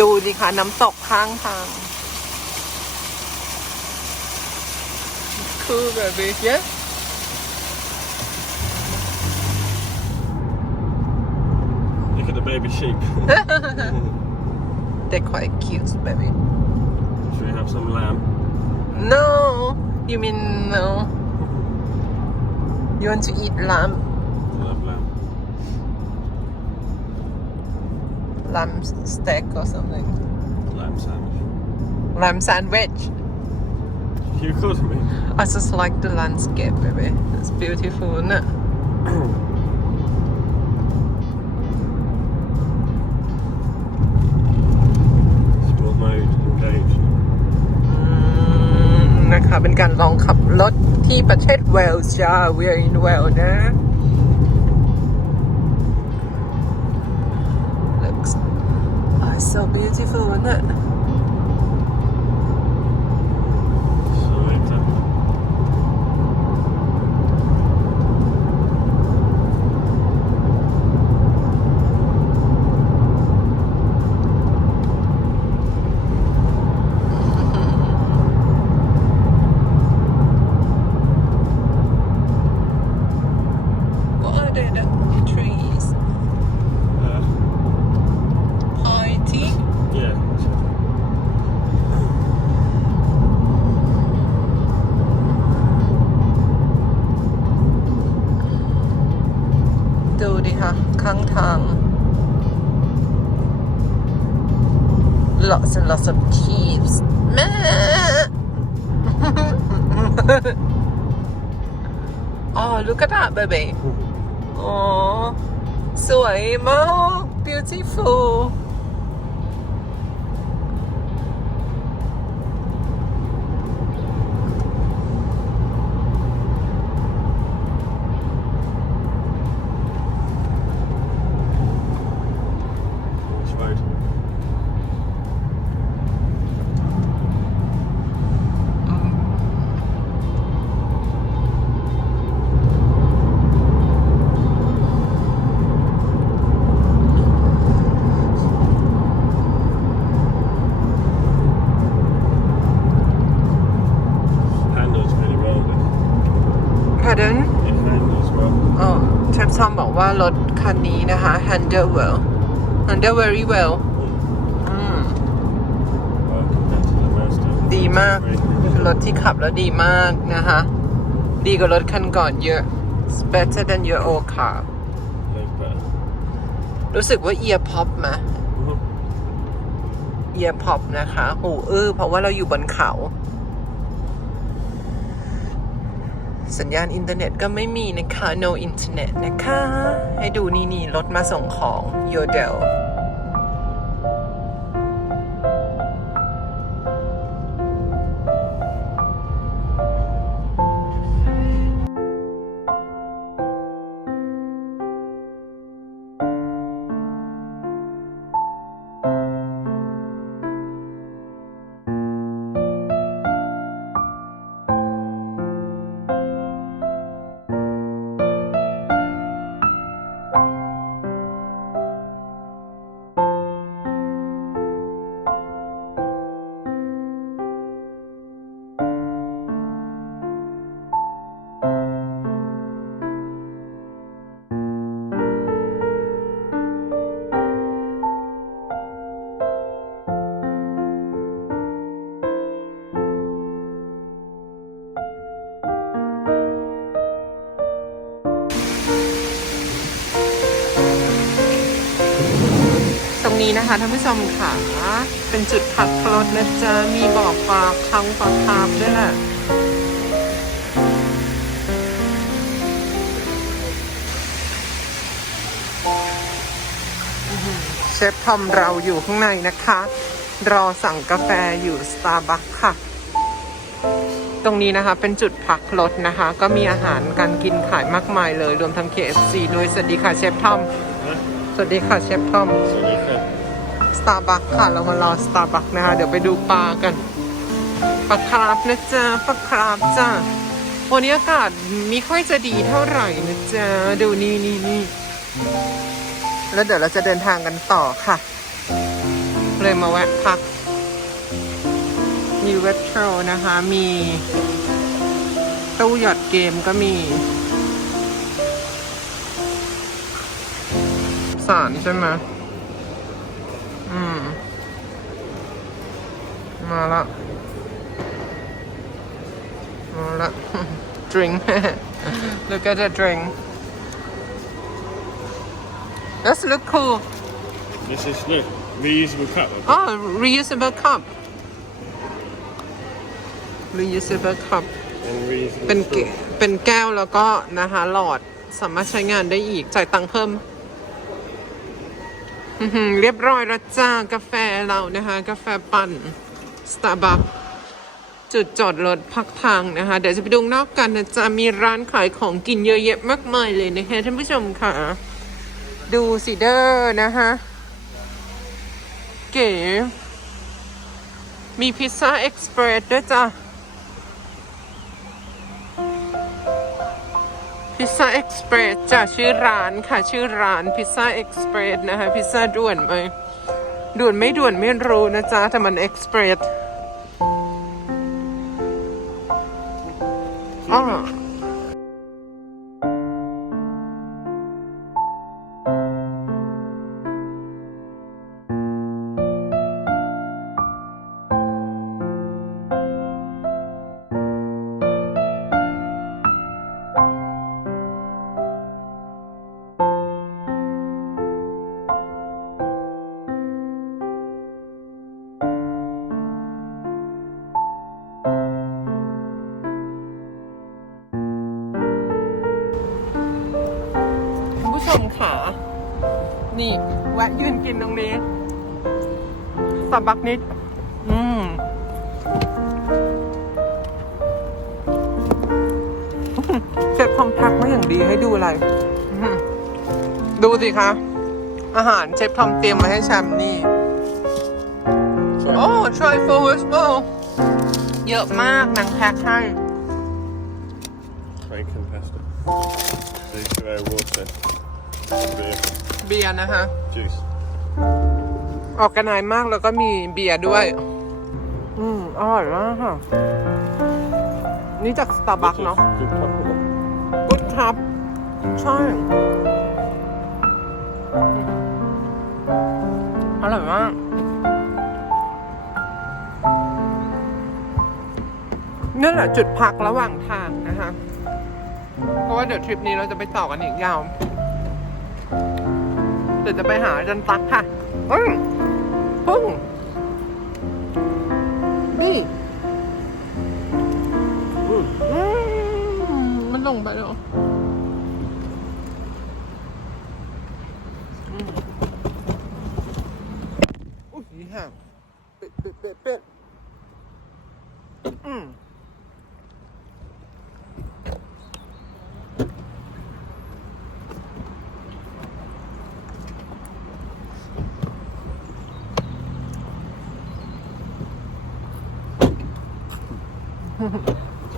ดูสิคะน้ำตกข้างทาง cool baby yeah Look at the baby sheep. they're quite cute baby Should we have some lamb? no you mean no you want to eat lamb lamb steak or something Lamb sandwich. lamb sandwich You called me. I just like the landscape baby it's beautiful isn't it Sport mode engaged. อืมนะคะเป็นการลองขับรถที่ประเทศเวลส์จ้า we are in Wales นะ so beautiful isn't it lots and lots of sheeps แม่อ๋อ look at that baby อ๋อสวยมาก beautiful ชฟซอมบอกว่ารถคันนี้นะคะ handle well handle very well อืม Well, compared to the Mazda. ดีมาก Very- รถที่ขับแล้วดีมากนะคะ ดีกว่ารถคันก่อนเยอะ It's better than your old car Look better. รู้สึกว่า ear pop ไหม Mhm. ear pop นะคะ หูอื้อเพราะว่าเราอยู่บนเขา สัญญาณอินเทอร์เน็ตก็ไม่มีนะคะ no internet นะคะ ให้ดูนี่นี่รถมาส่งของ Yodel นี้นะคะท่านผู้ชมค่ะ เป็นจุดพักรถนะจ๊ะ มีบ่อปลาคังปลาคาร์ฟด้วยแหละเชฟทอมเราอยู่ข้างในนะคะ รอสั่งกาแฟอยู่สตาร์บัคค่ะ ตรงนี้นะคะเป็นจุดพักรถนะคะ ก็มีอาหารการกินขายมากมายเลย รวมทั้ง KFC ด้วยสวัสดีค่ะเชฟทอม สวัสดีค่ะเชฟทอม สตาร์บัคค่ะ เรามารอสตาร์บัคนะคะ เดี๋ยวไปดูปลากันปลาคราฟนะจ๊ะปลาคราฟจ้าวันนี้อากาศไม่ค่อยจะดีเท่าไหร่นะจ๊ะดูนี่นี่นี่แล้วเดี๋ยวเราจะเดินทางกันต่อค่ะ เลยมาแวะพัก มีเว็บโทรนะคะ มีตู้หยอดเกมก็มีสารใช่ไหมอืม มาละ มาละ drink look at the drink That's look cool This is look reusable cup. Oh reusable cup reusable cup And reusable เป็น straw. แกเป็นแก้วแล้วก็นะคะหลอดสามารถใช้งานได้อีก จ่ายตังค์เพิ่มอื้อหือเรียบร้อยแล้วจ้ากาแฟเรานะคะ กาแฟปั่น Starbucks จุดจอดรถพักทางนะคะ เดี๋ยวจะไปดูนอกกันนะจะมีร้านขายของกินเยอะแยะมากมายเลยนะคะท่านผู้ชมค่ะ ดูสิเดอร์นะคะเก๋มีพิซซ่าเอ็กซ์เพรสด้วยจ้ะพิซซ่าเอ็กซ์เพรสจ้ะชื่อร้านค่ะ ชื่อร้านพิซซ่าเอ็กซ์เพรสนะคะพิซซ่าด่วนไหมด่วนไม่ด่วนไม่รู้นะจ๊ะแต่มันเอ็กซ์เพรส ชมค่ะ นี่แวะยืนกินตรงนี้สบักนิด อืมเสร็จคอมแพ็คมาอย่างดีให้ดูอะไร ดูสิคะ อาหารเชฟทอมเตรียมมาให้แชมป์นี่ โอ้ try for whistle เยอะมากนางแพ็คให้ Bacon pasta. These two air water. Beer. เบียร์นะคะ Juice. ออกกันนายมากแล้วก็มีเบียร์ด้วย อืมอร่อยมากค่ะ นี่จากสตาร์บัค This is เนาะ good cup. กุดครับ ใช่ อร่อยมาก นั่นแหละจุดพักระหว่างทางนะคะ เพราะว่าเดี๋ยวทริปนี้เราจะไปต่อกันอีกยาว เดี๋ยวจะไปหาอาจันตักค่ะอืมพึ่งนี่ Mm. อืมมันลงไปแล้วอืมอุ้ยห่าเป็ดเป็ดเป็ดเป็ดอืม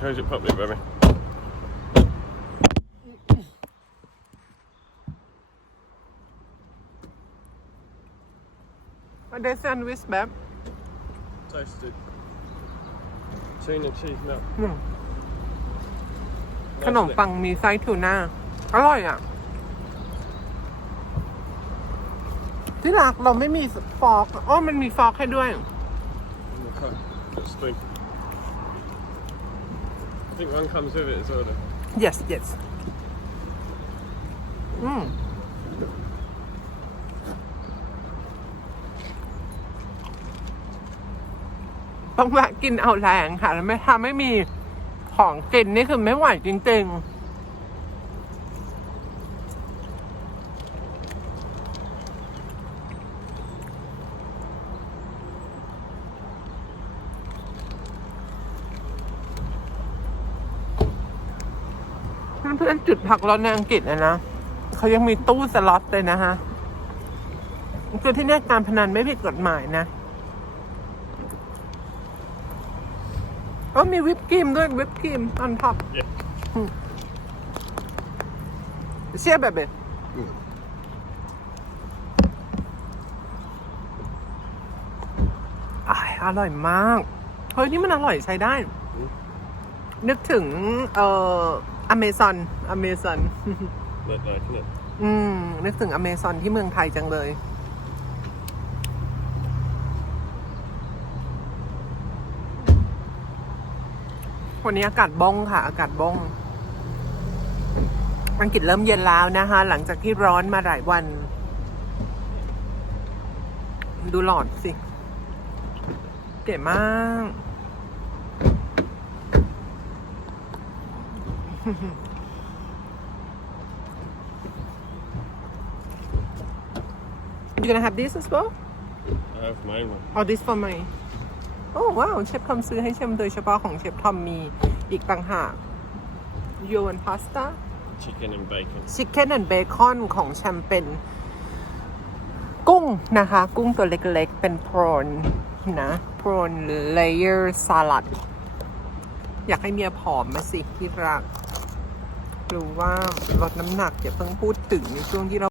How's it properly, baby? What they sandwich แบบ Toasted. Tuna cheese melt. อืม Nice, ขนม isn't it? ปังมีไส้ทูน่า อร่อยอะ ที่รักเราไม่มีฟอกอ๋อมันมีฟอกให้ด้วย In the cup. Think one comes with it as well. though. yes yes mm. ต้องแวะกินเอาแรงค่ะแล้วไม่ถ้าไม่มีของกินนี่คือไม่ไหวจริง ๆ เพื่อนๆจุดพักรถในอังกฤษนะนะเขายังมีตู้สล็อตเลยนะฮะคือที่เนี่ยการพนันไม่ผิดกฎหมายนะก็มีวิปครีมด้วยวิปครีมออนท็อป Yeah. เชียแบบเบ Mm. อร่อยมาก เฮ้ย นี่มันอร่อยใช้ได้ นึกถึง เอ่อ อเมซอนอเมซอน Not like it. อืม นึกถึงอเมซอนที่เมืองไทยจังเลย วันนี้อากาศบ้องค่ะ อากาศบ้อง อังกฤษเริ่มเย็นแล้วนะคะ หลังจากที่ร้อนมาหลายวัน ดูหลอดสิ เก๋มาก You gonna have this as well? I have mine one. Or this for me? โอ้ว้าวเชฟทอมซื้อให้เชมโดยเฉพาะของเชฟทอมมีอีกต่างหาก You want pasta? Chicken and bacon. Chicken and bacon ของแชมเป็นกุ้งนะคะ กุ้งตัวเล็กๆ เป็น prawn นะ prawn layer salad อยากให้เมียผอมมาสิที่รัก รู้ว่าลดน้ำหนักอย่าเพิ่งพูดถึงในช่วงที่เรา